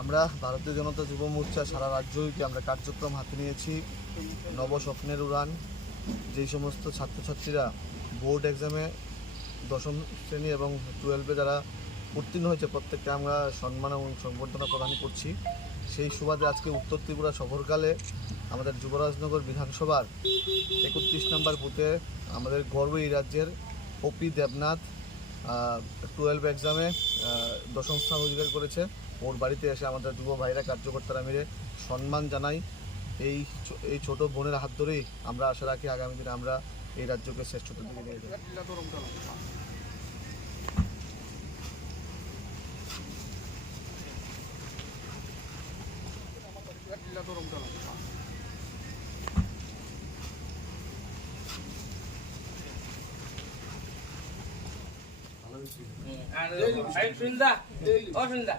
আমরা ভারতীয় জনতা যুব মোর্চা সারা রাজ্যকে আমরা কার্যক্রম হাতে নিয়েছি। নব স্বপ্নের উড়ান। যেই সমস্ত ছাত্রছাত্রীরা বোর্ড এক্সামে দশম শ্রেণি এবং টুয়েলভে যারা উত্তীর্ণ হয়েছে, প্রত্যেককে আমরা সম্মান এবং সংবর্ধনা প্রদান করছি। সেই সুবাদে আজকে উত্তর ত্রিপুরা সফরকালে আমাদের যুবরাজনগর বিধানসভার একত্রিশ নম্বর বুথে আমাদের গর্ব এই রাজ্যের ওপি দেবনাথ টুয়েলভ এক্সামে দশম স্থান অধিকার করেছে। ওর বাড়িতে এসে আমাদের যুব ভাইরা, কার্যকর্তারা মিলে সম্মান জানাই। এই এই ছোট বোনের হাত ধরেই আমরা আশা রাখি আগামী দিনে আমরা এই রাজ্যকে শ্রেষ্ঠতার দিকে নিয়ে যাব 嗯还有孙子啊孙子。